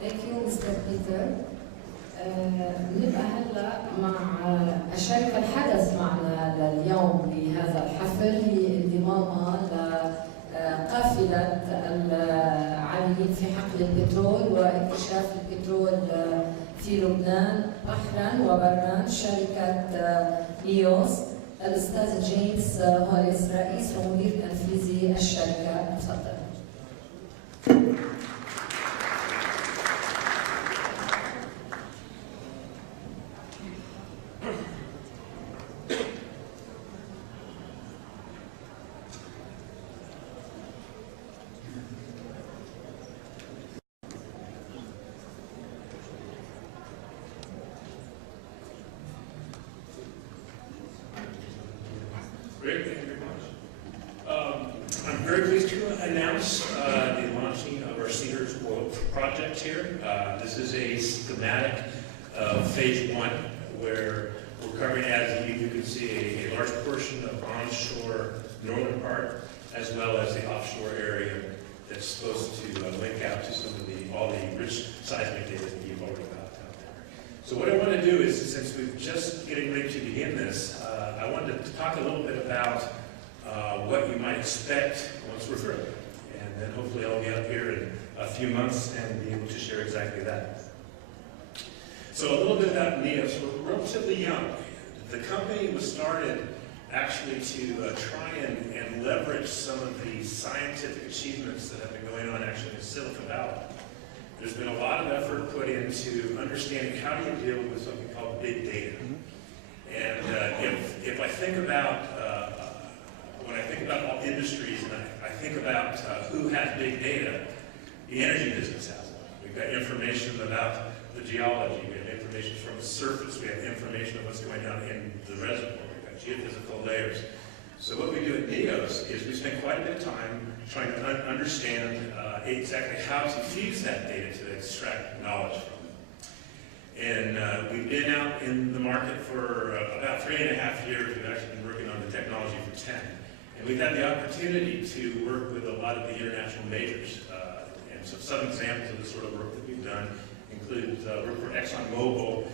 Thank you, Mr. Peter. نبقى هلا مع الشركة الحدث معنا لليوم بهذا الحفل هي انضمامها لقافلة العاملين في حقل البترول واكتشاف البترول في لبنان بحرا وبرا، شركة NEOS. الأستاذ جيمس هوليس رئيس ومدير تنفيذي الشركة، تفضل. Great, thank you very much. I'm very pleased to announce the launching of our Cedars Oil project here. This is a schematic of phase 1, where we're covering, as you can see, a large portion of onshore northern part, as well as the offshore area that's supposed to link out to some of all the rich seismic data that you've already got out there. So what I want to do is, since we're just getting ready to begin this, I wanted to talk a little bit about what you might expect once we're through. And then hopefully I'll be up here in a few months and be able to share exactly that. So a little bit about NEOS. We're relatively young. The company was started actually to try and leverage some of the scientific achievements that have been going on actually in Silicon Valley. There's been a lot of effort put into understanding how do you deal with something called big data. And if I think about, when I think about all industries, and I think about who has big data, the energy business has it. We've got information about the geology, we have information from the surface, we have information of what's going on in the reservoir, we've got geophysical layers. So what we do at NEOS is we spend quite a bit of time trying to understand exactly how to fuse that data to extract knowledge from it. And we've been out in the market for about 3.5 years. We've actually been working on the technology for 10. And we've had the opportunity to work with a lot of the international majors. And so some examples of the sort of work that we've done include work for ExxonMobil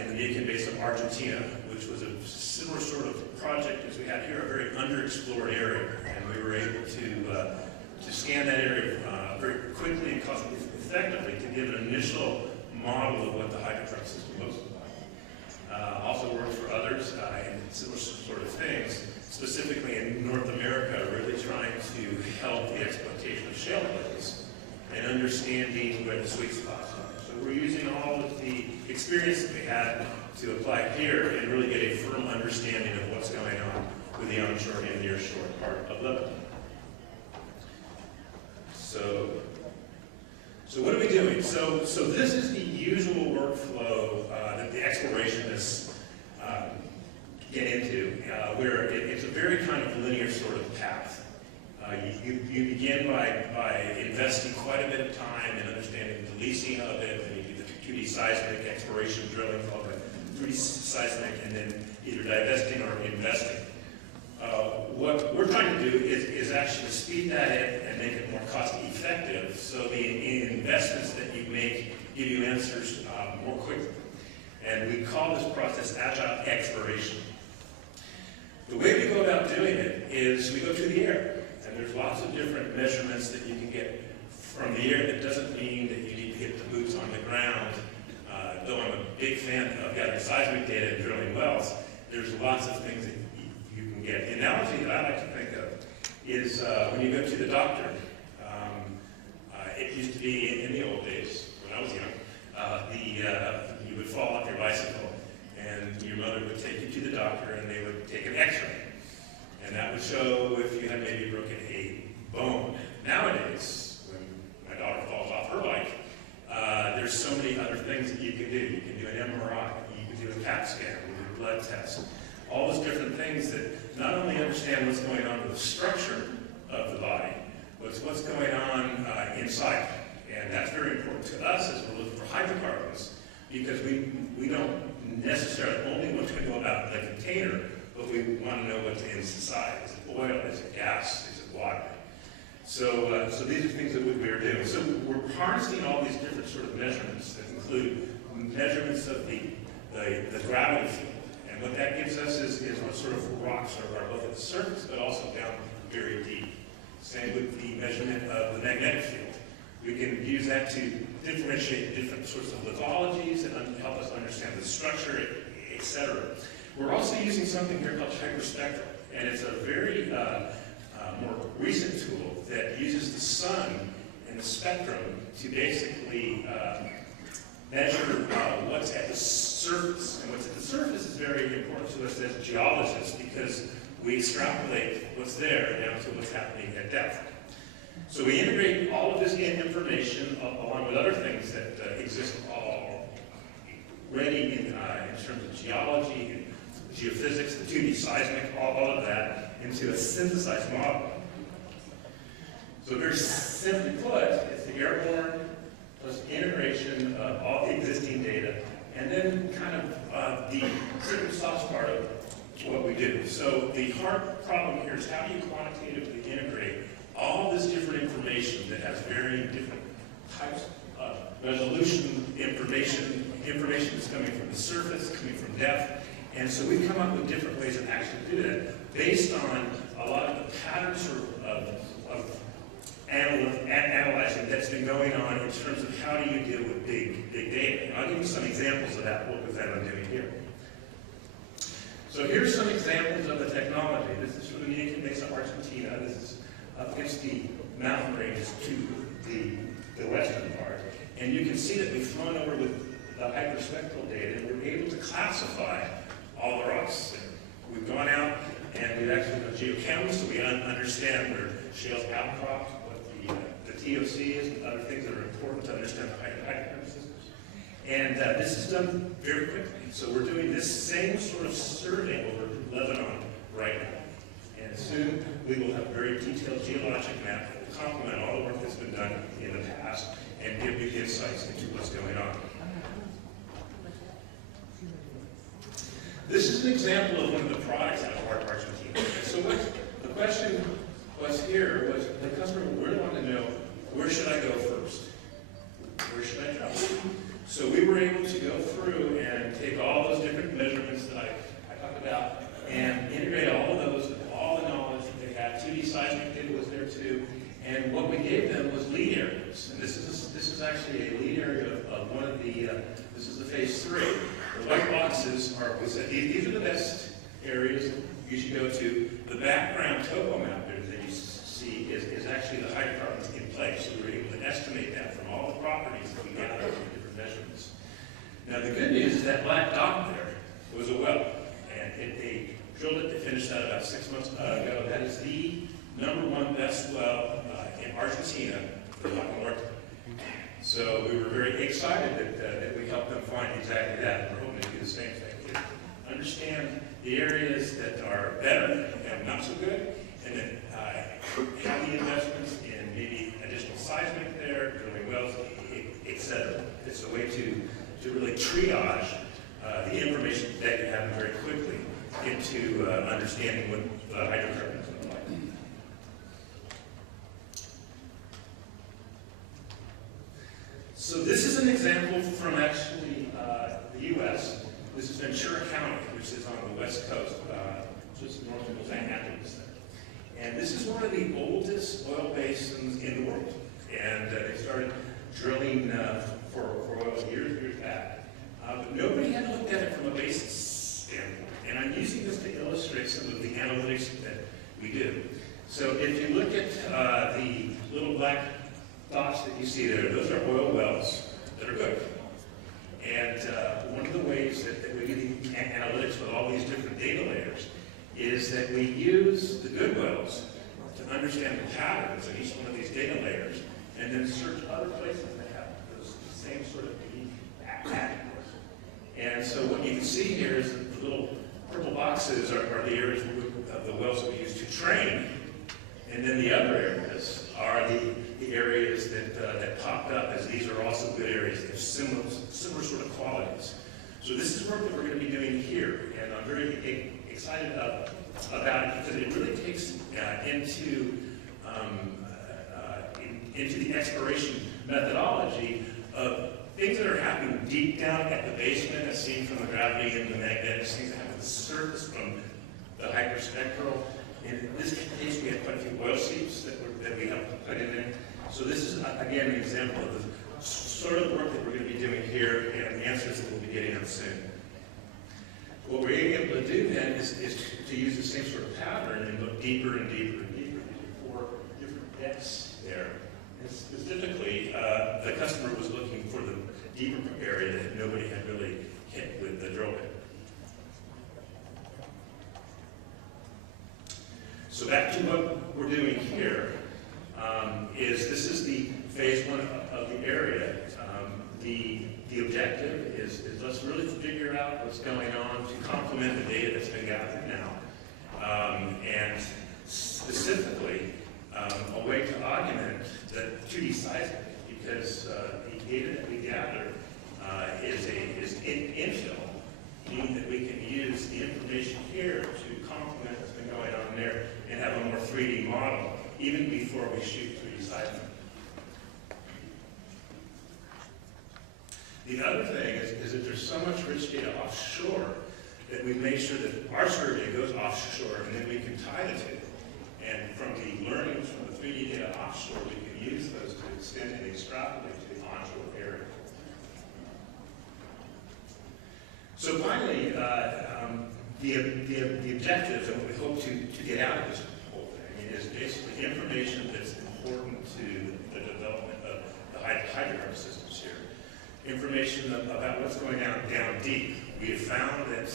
in the Neuquén Basin of Argentina, which was a similar sort of project as we had here, a very underexplored area. And we were able to scan that area very quickly and cost effectively to give an initial model of what the hydrotruck system looks like. Also worked for others in similar sort of things, specifically in North America, really trying to help the exploitation of shale plays and understanding where the sweet spots are. So we're using all of the experience that we had to apply here and really get a firm understanding of what's going on with the onshore and nearshore part of Lebanon. So what are we doing? So this is the usual workflow that the explorationists get into, where it's a very kind of linear sort of path. You begin by investing quite a bit of time in understanding the leasing of it, and you do the 2D seismic exploration drilling, followed by 3D seismic, and then either divesting or investing. What we're trying to do is actually speed that and make it more cost effective, so the investments that you make give you answers more quickly. And we call this process agile exploration. The way we go about doing it is we go to the air, and there's lots of different measurements that you can get from the air. That doesn't mean that you need to get the boots on the ground. Though I'm a big fan of gathering seismic data and drilling wells, there's lots of things that you can get. The analogy that I like to think of is when you go to the doctor. It used to be in the old days, when I was young, you would fall off your bicycle, and your mother would take you to the doctor, and they would take an x-ray. And that would show if you had maybe broken a bone. Nowadays, when my daughter falls off her bike, there's so many other things that you can do. You can do an MRI, you can do a CAT scan, you can do a blood test. All those different things that not only understand what's going on with the structure of the body, but what's going on inside. And that's very important to us as we're looking for hydrocarbons, because we don't necessarily only want to know about the container, but we want to know what's inside. Is it oil? Is it gas? Is it water? So these are things that we are doing. So we're harnessing all these different sort of measurements that include measurements of the gravity field. And what that gives us is what sort of rocks are both at the surface but also down very deep. Same with the measurement of the magnetic field. We can use that to differentiate different sorts of lithologies and help us understand the structure, etc. We're also using something here called hyperspectral, and it's a very more recent tool that uses the sun and the spectrum to basically measure what's at the surface. And what's at the surface is very important to us as geologists because we extrapolate what's there down to what's happening at depth. So we integrate all of this information along with other things that exist already in terms of geology, and geophysics, the 2D seismic, all of that into a synthesized model. So very simply put, it's the airborne plus integration of all the existing data, and then kind of the secret sauce part of what we do. So the hard problem here is how do you quantitatively integrate all this different information that has varying different types of resolution information that's coming from the surface, coming from depth. And so we've come up with different ways of actually doing it based on a lot of the patterns of analyzing that's been going on in terms of how do you deal with big data. And I'll give you some examples of that, what I'm doing here. So here's some examples of the technology. This is from the United Mesa, Argentina. This is up against the mountain ranges to the western part. And you can see that we've flown over with the hyperspectral data, and we're able to classify all the rocks. We've gone out and we've actually done geochemistry, so we understand where shales outcrop, what the TOC is, and other things that are important to understand the hydrocarbon systems. And this is done very quickly. So we're doing this same sort of survey over Lebanon right now. And soon we will have a very detailed geologic map that will complement all the work that's been done in the past and give you insights into what's going on. This is an example of one of the products out of Argentina. And so what the question was here was the customer really wanted to know, where should I go first? Where should I travel? So we were able to go through and take all those different measurements that I talked about and integrate all of those with all the knowledge that they had. 2D seismic data was there too. And what we gave them was lead areas. And this is actually a lead area of one of the, this is the phase 3. The white boxes are, we said, these are the best areas you should go to. The background topo map that you see is actually the hydrocarbons in place. So we were able to estimate that from all the properties that we gathered from different measurements. Now the good news is that black dot there was a well. And they drilled it, they finished that about 6 months ago. That is the #1 best well in Argentina for the Vaca Muerta. So we were very excited that we helped them find exactly that. And we're hoping to do the same thing. Understand the areas that are better and not so good, and then have the investments in maybe additional seismic there, drilling wells, etc. It's a way to really triage the information that you have very quickly into understanding what hydrocarbons look like. So this is an example from actually the U.S. This is Ventura County, which is on the west coast, just north of Los Angeles. And this is one of the oldest oil basins in the world. And they started drilling for oil years back. But nobody had looked at it from a basis standpoint. And I'm using this to illustrate some of the analytics that we do. So if you look at the little black dots that you see there, those are oil wells that are good. And one of the ways that we do the analytics with all these different data layers is that we use the good wells to understand the patterns of each one of these data layers, and then search other places that have those same sort of patterns. And so what you can see here is that the little purple boxes are the areas of the wells that we use to train, and then the other areas are the areas that popped up as these are also good areas that have similar sort of qualities. So this is work that we're going to be doing here, and I'm very excited about it because it really takes into into the exploration methodology of things that are happening deep down at the basement, as seen from the gravity and the magnetic, things that happen at the surface from the hyperspectral. In this case, we have quite a few oil seeps that we have put in there. So this is, again, an example of the sort of work that we're going to be doing here and the answers that we'll be getting on soon. What we're able to do then is to use the same sort of pattern and look deeper and deeper and deeper into 4 different depths there. And specifically, the customer was looking for the deeper area that nobody had really hit with the drill bit. So back to what we're doing here, this is the phase 1 of the area. The objective is let's really figure out what's going on to complement the data that's been gathered now. And specifically, a way to augment the 2D seismic, because the data that we gather is infill, meaning that we can use the information here to complement what's been going on there and have a more 3D model, even before we shoot 3D seismic. The other thing is that there's so much rich data offshore that we've made sure that our survey goes offshore and then we can tie the two. And from the learnings from the 3D data offshore, we can use those to extend and extrapolate to the onshore area. So finally, the objectives and what we hope to get out of this whole thing is basically information that's important to the development of the hydrocarbon systems here. Information about what's going on down deep. We have found that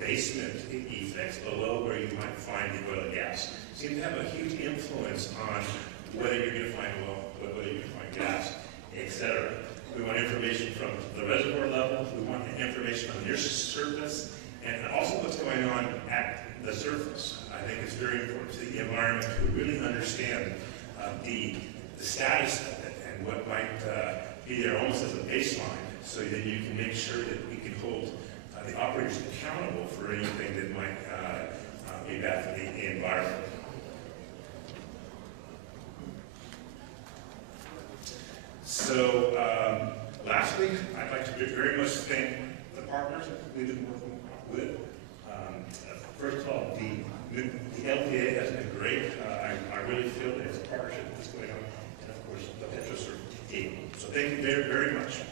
basement effects below where you might find the oil and gas seem to have a huge influence on whether you're going to find oil, whether you're going to find gas, etc. We want information from the reservoir level. We want information on the near surface, and also what's going on at the surface. I think it's very important to the environment to really understand the status of it and what might be there almost as a baseline, so that you can make sure that we can hold the operators accountable for anything that might be bad for the environment. So, lastly, I'd like to very much thank the partners that we've been working with. First of all, the L.P.A. has been great. I really feel that it's a partnership that's going on, and of course, the Petroleum team. So thank you very, very much.